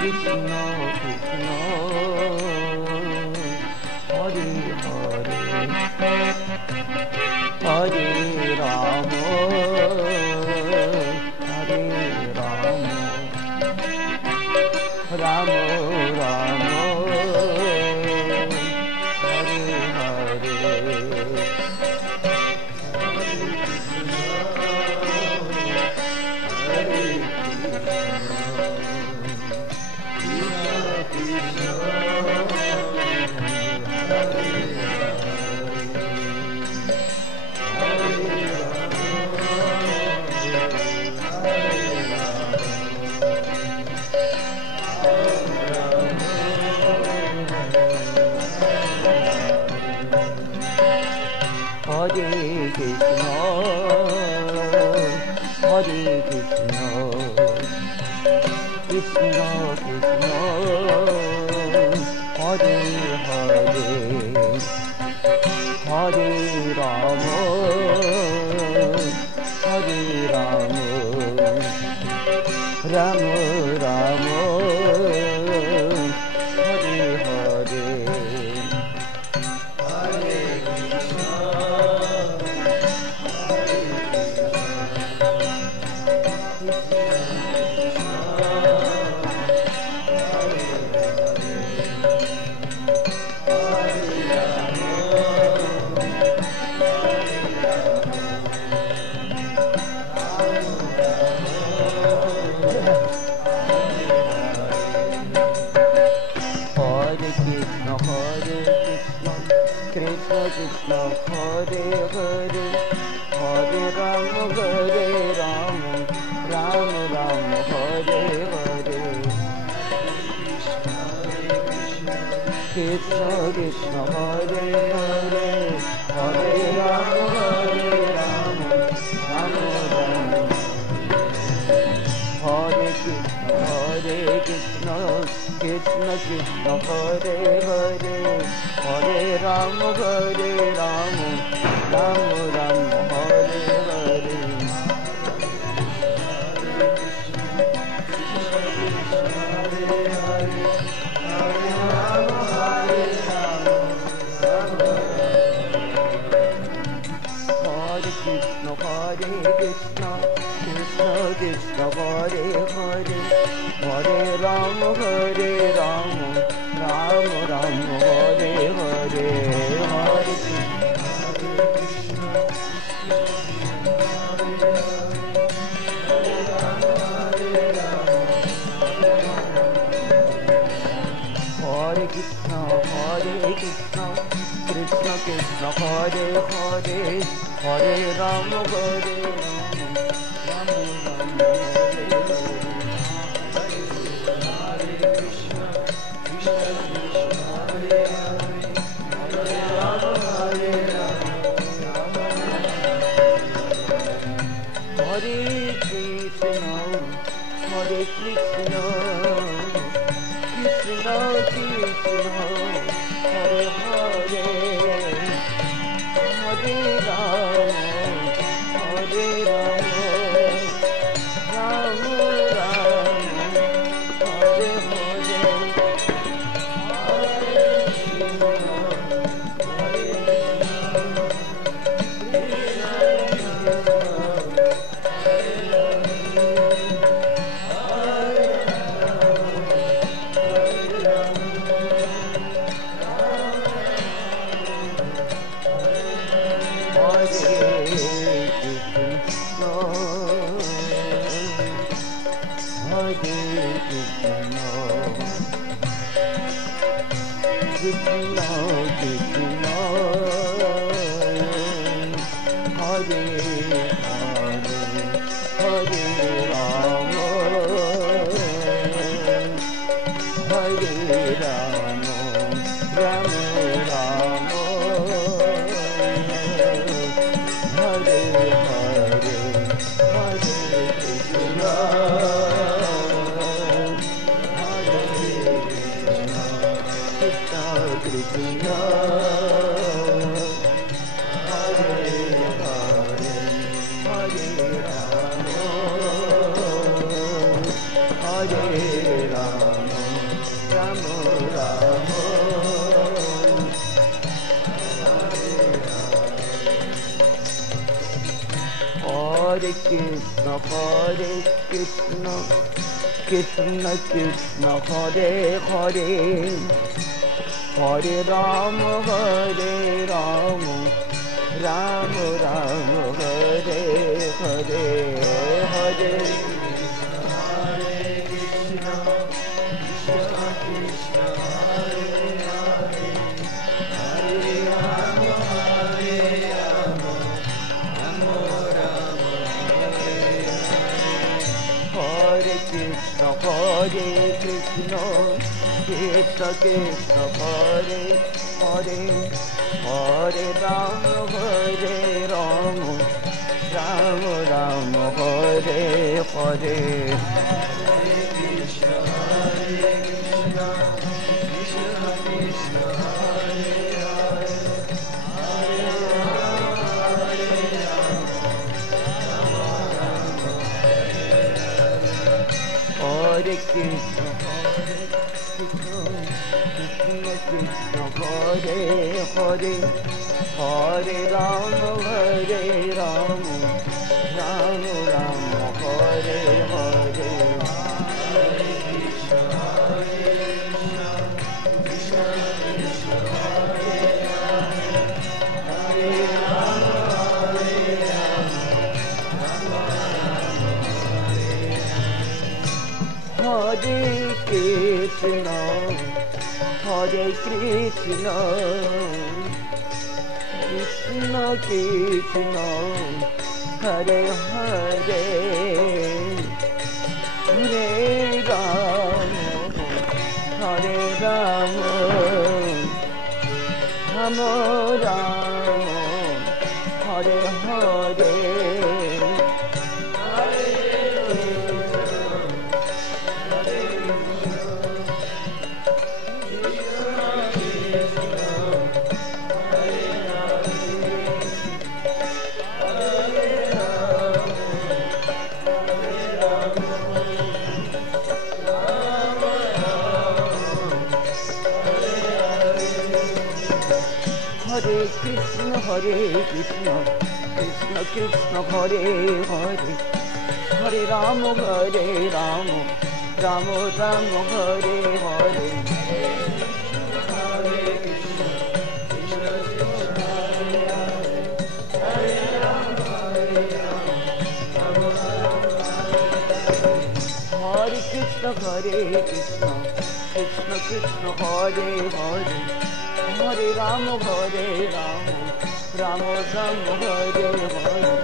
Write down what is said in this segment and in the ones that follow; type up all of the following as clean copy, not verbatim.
Krishna Krishna Hare Hare Hare Rama Hare Rama Rama Rama Hare Hare Hare Krishna, Hare Krishna, Krishna Krishna, Hare Hare, Hare Rama, Hare Rama, Rama Rama, Hare Hare. Krishna Krishna Hare Hare Hare Rama Hare Rama Rama Rama Hare Hare Krishna Krishna Hare Hare Hare Rama Hare Rama Rama Rama Hare Krishna Krishna Krishna Hare Hare Hare Rama Hare Rama Rama Rama Hare Hare Hare Krishna Krishna Krishna Hare Hare Hare Rama Hare Rama Rama Rama Hare Hare Hare Krishna Krishna Krishna Hare Hare Hare Rama Hare Rama Rama Hare Hare Hare Krishna, Hare Krishna, Krishna Krishna, Hare Hare, Hare Rama, Hare Rama, Rama Rama, Hare Hare, Hare Krishna, Hare Hare Rama Krishna, Krishna Krishna, Hare Hare, Hare Rama, Rama Rama, Hare Hare, Hare Krishna, Krishna Krishna, Hare Hare, Hare Rama, Rama Rama, Hare Hare. Hare Krishna, Krishna Krishna, Hare Hare, Hare Rama, Rama Rama, Hare Hare. Hare Krishna, Hare Krishna, Krishna Krishna, Hare Hare, Hare Rama, Rama Rama, Hare Hare. Hare Krishna, Krishna Krishna, Hare Hare, Hare Rama, Rama Rama, Hare Hare. Hare Krishna, Krishna Krishna, Hare Hare, Hare Rama, Rama Rama, Hare Hare.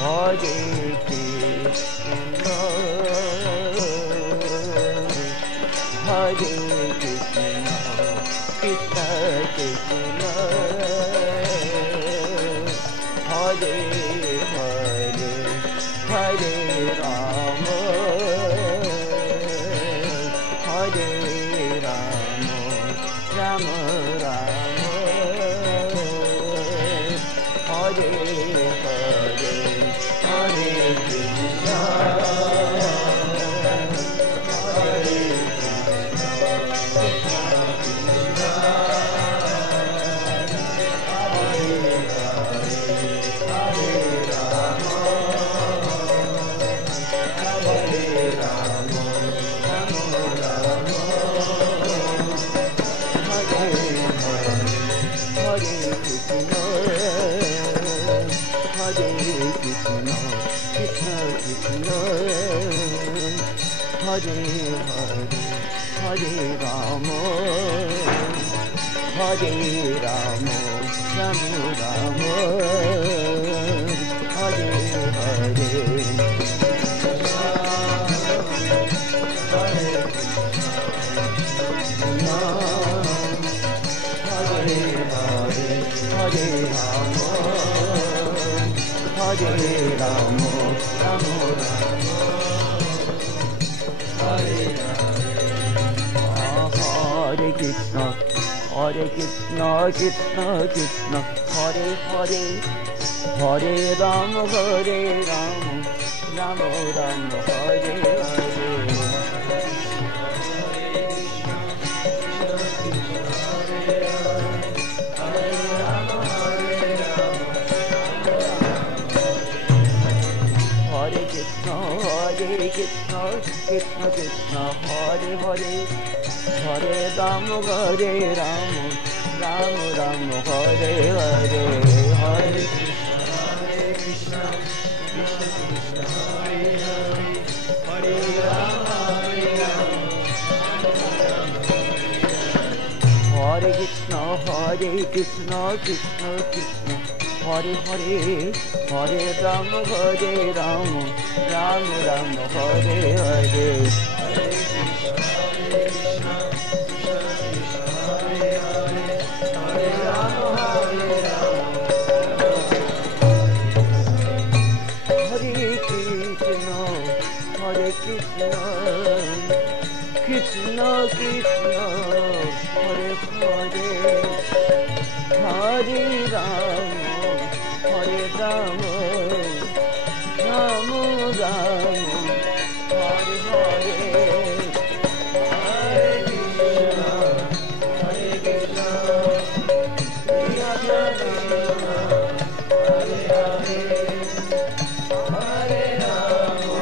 Hare Krishna, Hare Krishna, Krishna Krishna, Hare Hare, Hare Rama, Rama Rama, Hare Hare, Hare Krishna, Hare Hare Hare, Hare Rama, Hare Rama, Rama Rama, Hare Hare. Hare Rama, Hare Rama, Rama Rama, Hare Krishna, Krishna Krishna, Hare Hare, Hare Rama, Rama Rama, Hare Hare. Krishna Krishna Hare Hare Hare Rama Ram Ram Hare Hare Hare Krishna Krishna Krishna Hare Hare Hare Rama Hare Krishna Krishna Krishna Hare Hare Hare Rama Ram Ram Hare Hare Hare Krishna Hare Hare Hare Rama Hare Krishna Krishna Krishna Hare Hare Hare Rama Ram Ram Hare Hare Hare Krishna Krishna Hare Hare Hare Rama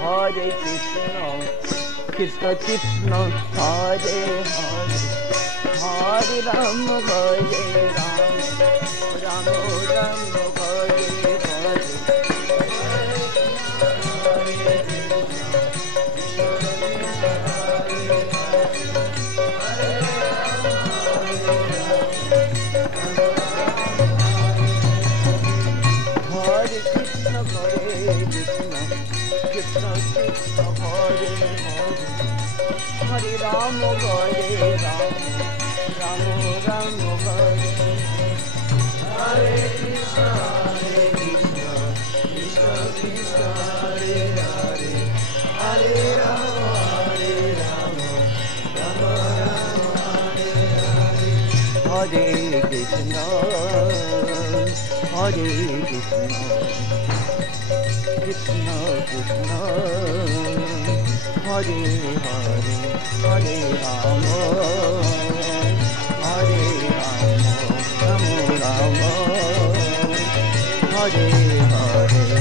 Hare Krishna Krishna Krishna Hare Hare Hare Rama Ram Ram Hare Hare Hare Krishna Krishna Krishna Hare Hare Hare Rama Ram Ram Hare Hare Krishna Krishna Krishna Hare Hare Hare Rama Ram Hare Hare Hare Krishna Krishna Krishna Hare Hare Hare Rama Ram Ram Hare Hare